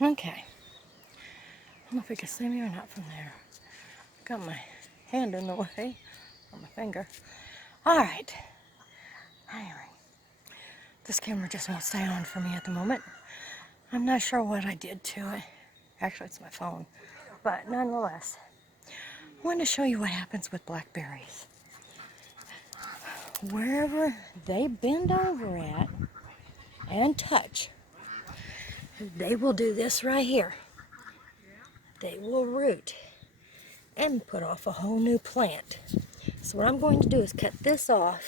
Okay. I don't know if you can see me or not from there. Got my hand in the way, or my finger. All right. Anyway, this camera just won't stay on for me at the moment. I'm not sure what I did to it. Actually, it's my phone. But nonetheless, I wanted to show you what happens with blackberries. Wherever they bend over at and touch, they will do this right here. They will root and put off a whole new plant. So what I'm going to do is cut this off,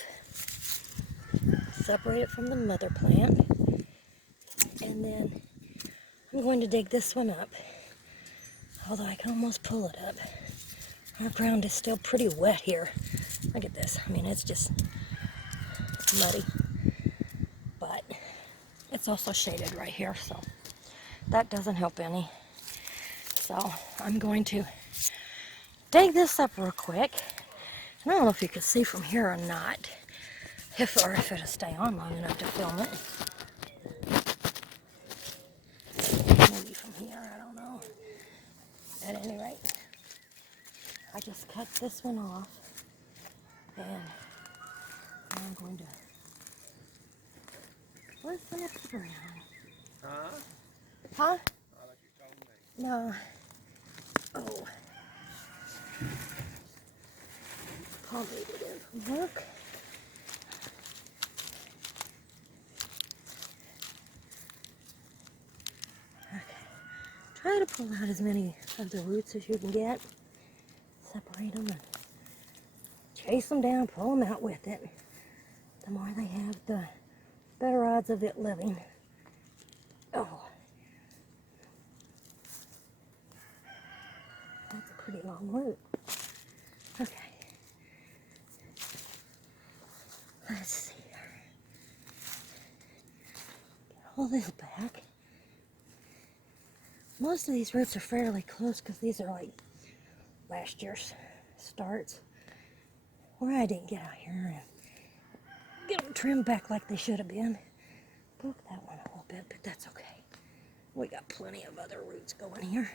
separate it from the mother plant, and then I'm going to dig this one up. Although I can almost pull it up. Our ground is still pretty wet here. Look at this. I mean, it's just muddy. But it's also shaded right here, so that doesn't help any. So I'm going to dig this up real quick. And I don't know if you can see from here or not, if it'll stay on long enough to film it. Maybe from here, I don't know. At any rate, I just cut this one off, and I'm going to. Where's the next one? Huh? Huh? Oh, like you told me. No. Oh. Paul made it in from work. Okay. Try to pull out as many of the roots as you can get. Separate them and chase them down, pull them out with it. The more they have, the better odds of it living. Oh. That's a pretty long root. Okay. Let's see. Get all this back. Most of these roots are fairly close because these are like last year's starts. Where I didn't get out here and get them trimmed back like they should have been. Broke that one a little bit, but that's okay. We got plenty of other roots going here.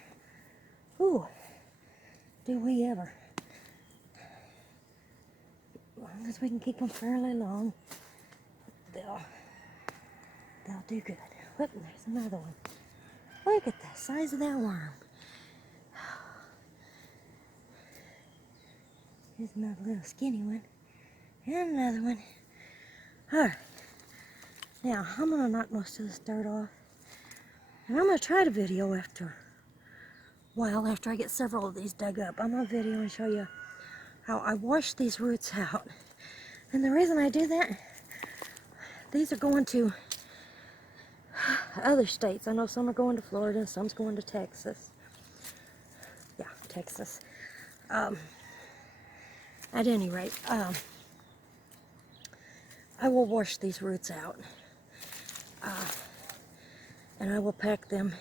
Ooh, do we ever. As long as we can keep them fairly long, they'll do good. Whoop, there's another one. Look at the size of that worm. Here's another little skinny one. And another one. Alright. Now, I'm going to knock most of this dirt off. And I'm going to try to video after a while, after I get several of these dug up. I'm going to video and show you how I wash these roots out. And the reason I do that, these are going to other states. I know some are going to Florida and some's going to Texas. Yeah, Texas. At any rate, I will wash these roots out. And I will pack them.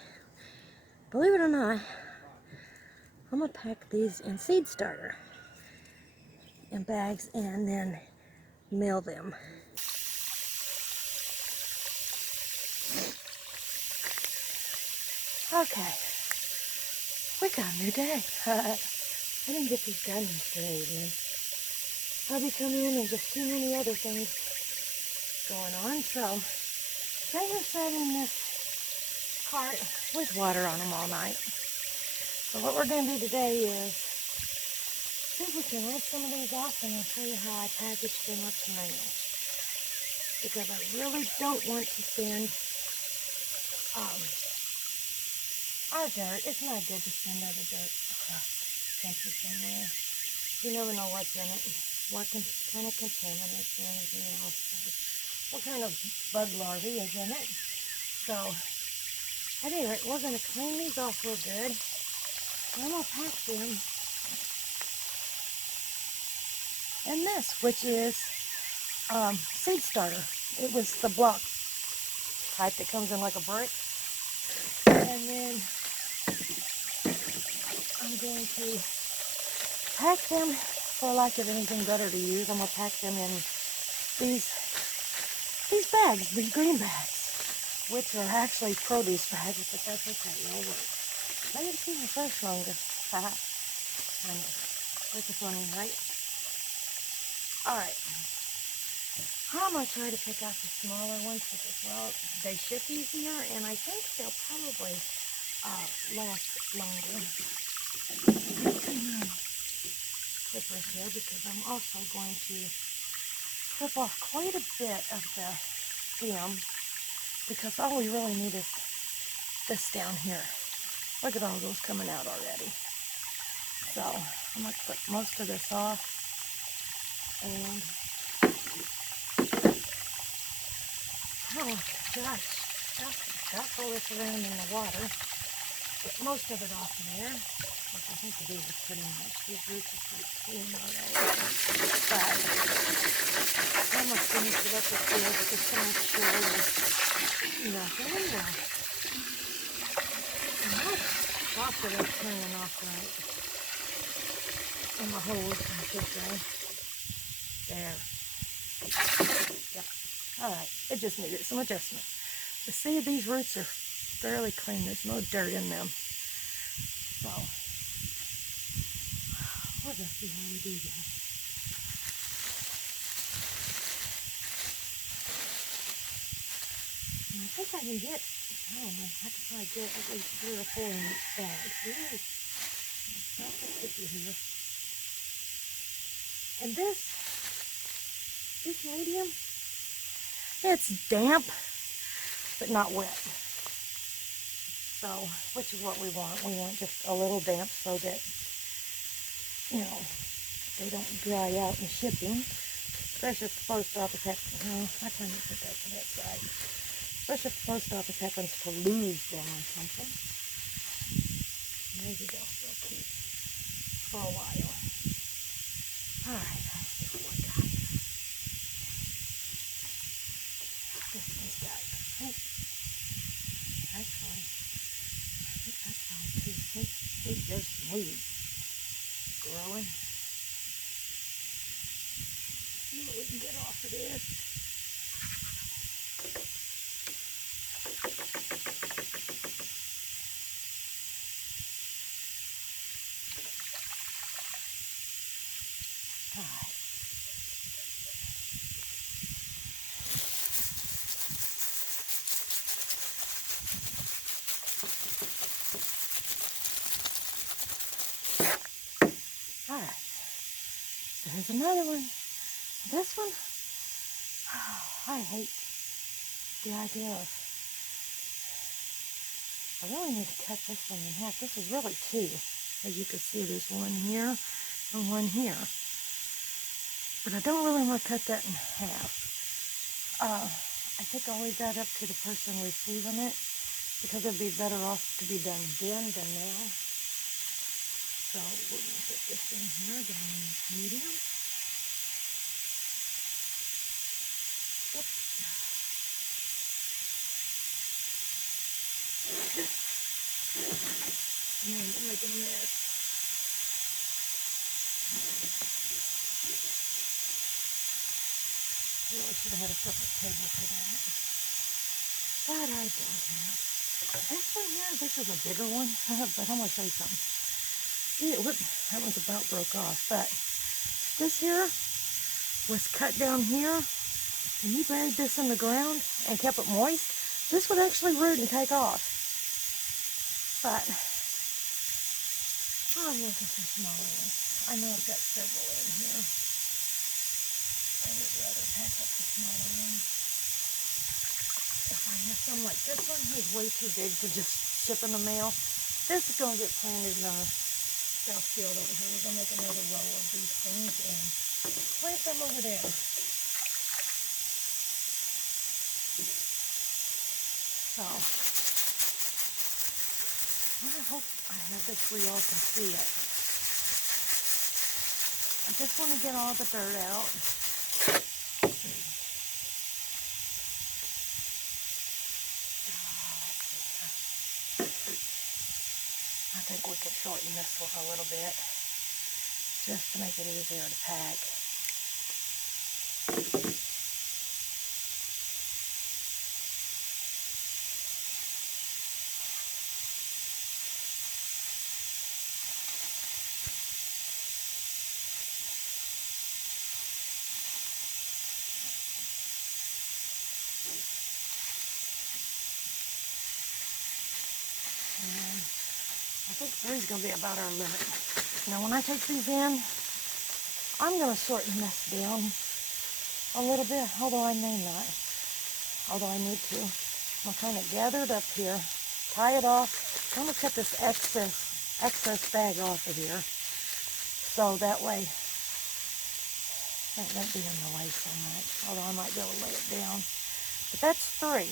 Believe it or not, I'm going to pack these in seed starter in bags and then mail them. Okay, we got a new day. I didn't get these done yesterday evening. I'll be coming in and just too many other things going on, so they have sat in this cart with water on them all night. So what we're going to do today is see if we can rinse some of these off, and I'll show you how I package them up to mail. Because I really don't want to send our dirt. It's not good to send other dirt across the country somewhere. You never know what's in it, what kind of contaminants or anything else. What kind of bug larvae is in it. So, at any rate, we're going to clean these off real good. I'm going to pack them in this, which is seed starter. It was the block type that comes in like a brick. And then I'm going to pack them, for lack of anything better to use. I'm going to pack them in these bags, these green bags, which are actually produce bags, but that's okay. They'll work. I haven't seen my fresh longer. Haha. I know. That's funny, right? All right. I'm going to try to pick out the smaller ones because, well, they ship easier, and I think they'll probably last longer. Clippers here because I'm also going to clip off quite a bit of the stem because all we really need is this down here. Look at all those coming out already. So I'm going to clip most of this off, and oh gosh, that's all this around in the water. Get most of it off in there. Which I think it is pretty much. These roots are pretty clean already. But I'm going to finish it up with this just to make sure there's nothing in there. Lots of it turning off right. And the hose, I should say. There. Yep. Alright. It just needed some adjustment. But see, these roots are fairly clean. There's no dirt in them. So, we'll just see how we do this. And I think I can get, I don't know, I can probably get at least 3 or 4 in each bag. Ooh, not so sticky here. And this medium, it's damp, but not wet. So, which is what we want. We want just a little damp so that, you know, they don't dry out in shipping. Especially if the post office happens, no, I kind of put that to that side. Especially if the post office happens to lose them or something. Maybe they'll still keep for a while. Alright, let's see what we got here. This one's got, oh, actually, I think that's fine too. There's some weeds growing. See what we can get off of this. Alright. Alright. There's another one. This one, oh, I hate the idea of, I really need to cut this one in half. This is really 2. As you can see, there's one here and one here. But I don't really want to cut that in half. I think I'll leave that up to the person receiving it because it'd be better off to be done then than now. So we're going to put this in here, down in this medium. Yep. Man, I'm making a mess. I really should have had a separate table for that. But I don't have. This one here, this is a bigger one, but I'm going to show you something. See, that one's about broke off, but this here was cut down here, and you buried this in the ground and kept it moist, this would actually root and take off. But I'm looking for smaller ones. I know I've got several in here. I would rather pack up the smaller ones. If I have some like this one, he's way too big to just ship in the mail. This is going to get planted in our south field over here. We're going to make another row of these things and plant them over there. So, I hope I have this where y'all can see it. I just want to get all the dirt out. I think we can shorten this one a little bit just to make it easier to pack. I think 3's going to be about our limit. Now when I take these in, I'm going to sort this down a little bit, although I may not. Although I need to. I'm going to kind of gather it up here, tie it off. I'm going to cut this excess bag off of here. So that way, that won't be in the way so much. Although I might be able to lay it down. But that's 3.